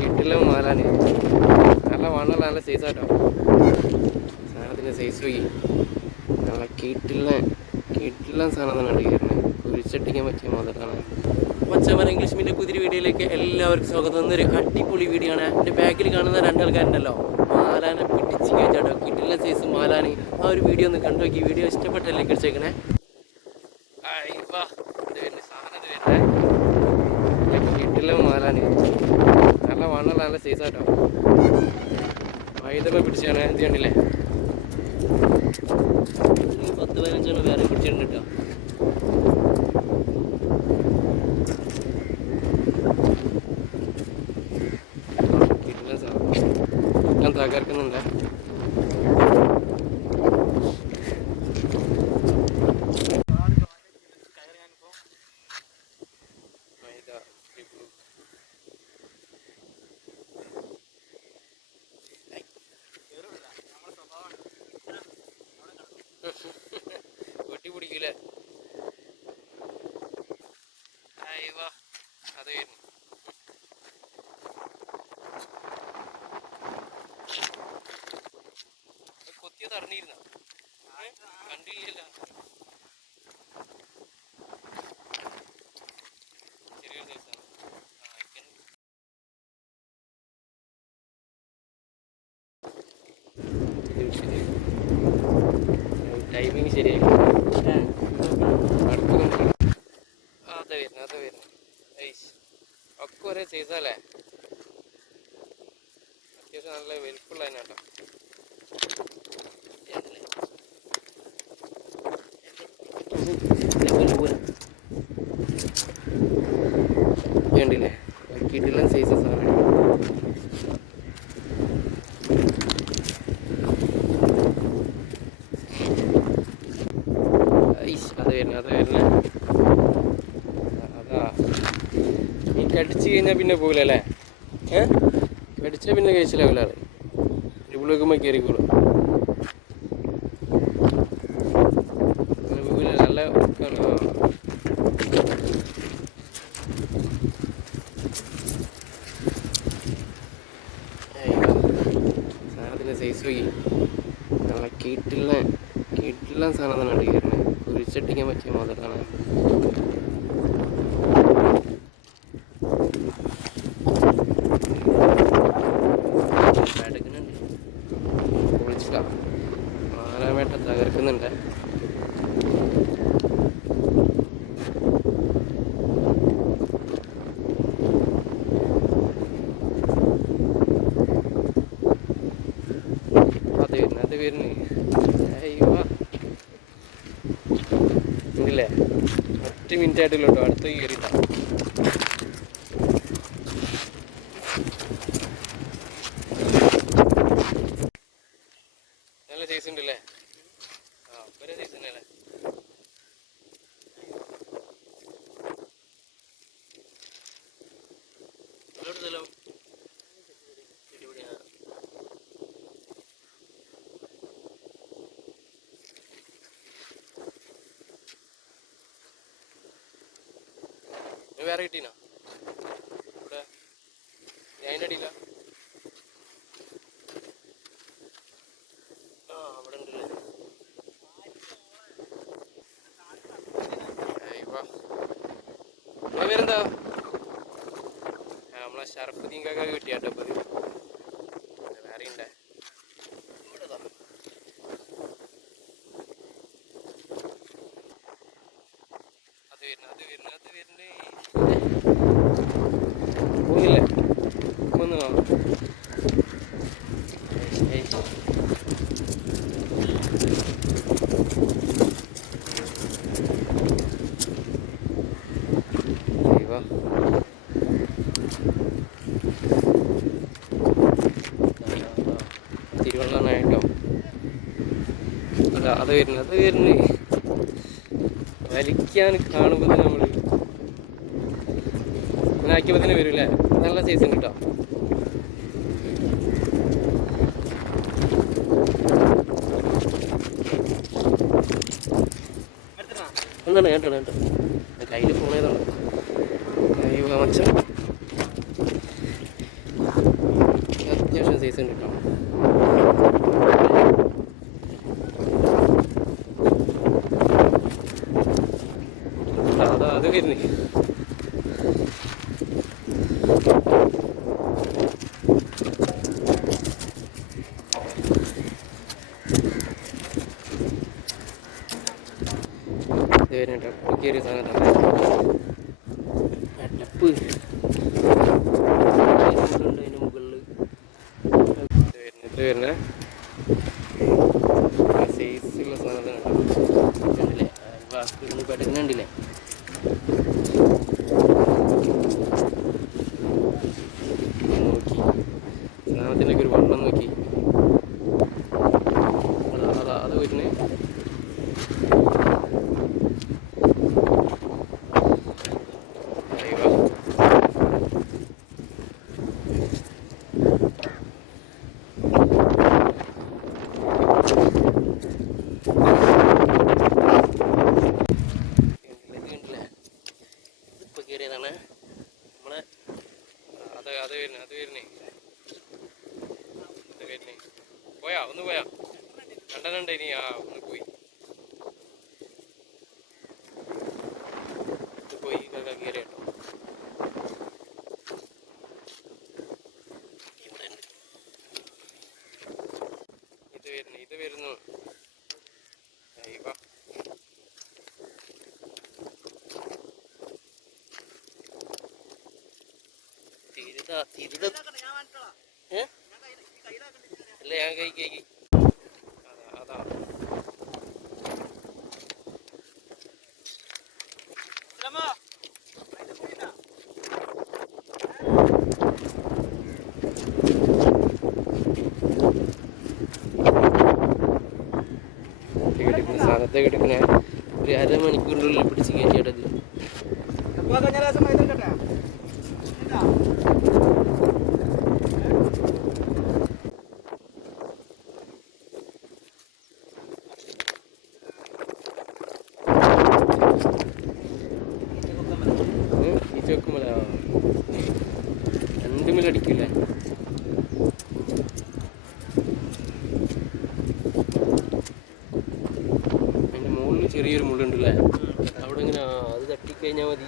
വീട്ടിലെ മാലാന് നല്ല വണ്ണുള്ള നല്ല സൈസാട്ടോ. സാധനത്തിൻ്റെ സൈസ് പോയി നല്ല കീട്ടില്ല സാധനം തന്നെ കയറുന്നത്. കുഴിച്ചട്ടിക്കാൻ പറ്റിയ മുതലാണ്. പച്ചമര ഇംഗ്ലീഷ് മീഡിയം പുതിയ വീഡിയോയിലേക്ക് എല്ലാവർക്കും സ്വാഗതം. എന്നൊരു അടിപൊളി വീഡിയോ ആണ്. എൻ്റെ ബാക്കിൽ കാണുന്ന രണ്ടാൾക്കാരുണ്ടല്ലോ, മാലാനെ പിടിച്ച് കയറ്റാട്ടോ. കീട്ടില്ല സൈസ് മാലാന്. ആ ഒരു വീഡിയോ ഒന്ന് കണ്ടു നോക്കി. വീഡിയോ ഇഷ്ടപ്പെട്ടല്ലേ കഴിച്ചേക്കണേ. വീട്ടിലെ മാലാന് നല്ല വണ്ണുള്ള നല്ല സൈസാട്ടോ. വൈദ്യമ പിടിച്ചാണ് എന്ത് കണ്ടില്ലേ. 10-15 വേറെ പിടിച്ചിട്ടുണ്ട് കേട്ടോ. കിട്ടുന്ന സാധനം ഞാൻ തകർക്കുന്നുണ്ട്. വെട്ടി പിടിക്കൂലേ. അത് വരുന്നു. കൊത്തിയത് അറിഞ്ഞിരുന്ന കണ്ടില്ല. ചെറിയൊരു ദിവസമാണ്. ടൈമിങ് ശരിയായി. അത് വരുന്നു ഒക്കെ ഒരേ സൈസല്ലേ. അത്യാവശ്യം നല്ല വലിപ്പുള്ള തന്നെ കേട്ടോ. വേണ്ടില്ലേ കിട്ടില്ല സൈസ് സാധനം. അത് വരുന്ന അതാ. ഈ കടിച്ചു കഴിഞ്ഞാൽ പിന്നെ പോകില്ലല്ലേ. കടിച്ചാൽ പിന്നെ കഴിച്ചില്ല ആള്. ഇവിടേക്കുമ്പോൾ കയറിക്കോളും. നല്ല സാധനത്തിൻ്റെ സൈസ് പോയി നല്ല കീട്ടില്ല സാധനം തന്നെ കയറുന്നത്. കുഴിച്ചട്ടിക്കാൻ പറ്റിയ മുതലാണ്. എടുക്കുന്നുണ്ട്. പൊളിച്ചില്ല. മാലാവേട്ട തകർക്കുന്നുണ്ട്. അത് വരുന്നു. ഇല്ലേ 10 മിനിറ്റ് ആയിട്ടില്ല കേട്ടോ. അടുത്ത് കയറിയിട്ടാ. നല്ല സൈസ് ഉണ്ടല്ലേ. ഒരേ സൈസ് തന്നെയല്ലേ. സ്ഥലം വേറെ കിട്ടീനാ ഇവിടെ. അതിൻ്റെ അടിയില്ല. അവിടെ ഉണ്ടല്ലേ. നമ്മളെ പേരെന്താ? നമ്മളെ ഷറഫുദ്ദീൻ കാക്ക കിട്ടിയാട്ടോ. ഇപ്പം വേറെ ഉണ്ടേ. അത് വരുന്നേ പോയില്ലേ. ഒന്ന് കാണാം. തിരുവള്ളനായിട്ടോ. അത് വരുന്നേ വലിക്കാൻ കാണുമ്പോൾ തന്നെ നമ്മൾ അങ്ങനെ ആക്കിയപ്പോൾ തന്നെ വരും അല്ലേ. നല്ല സൈസ് ഉണ്ട് കേട്ടോ. എന്താണ് കേട്ടോ കയ്യിൽ ഫോൺ ചെയ്തോളൂ. അത്യാവശ്യം സൈസ് ഉണ്ട് കേട്ടോ. അത് വരുന്നേ ടപ്പ് കയറിയ സാധനം ടപ്പ് അതിൻ്റെ മുകളിൽ വരുന്ന സൈസുള്ള സാധനം കണ്ടില്ലേ, പെടുക്കുന്നുണ്ടില്ലേ. നോക്കി സാധനത്തിൻ്റെ ഒക്കെ ഒരു വണ്ണം നോക്കി, അത് വരുന്നേ നമ്മളെ അത് വരുന്നേ പോയാ ഒന്ന് പോയാ കണ്ടനുണ്ട് ഇനി. ഒന്ന് പോയി കയറി കേട്ടോ. ഇത് വരുന്നു അല്ലേ ഞാൻ കൈ അതാ സാധനത്തെ കിടക്കണേ ഒരു അരമണിക്കൂറിനുള്ളിൽ പിടിച്ച് കയറ്റിയിട്ടത്. വെക്കുമ്പോൾ 2 മിൽ അടിക്കില്ലേ. അതിൻ്റെ മുകളിൽ ചെറിയൊരു മുള്ളുണ്ടല്ലേ, അവിടെ ഇങ്ങനെ അത് തട്ടിക്കഴിഞ്ഞാൽ മതി.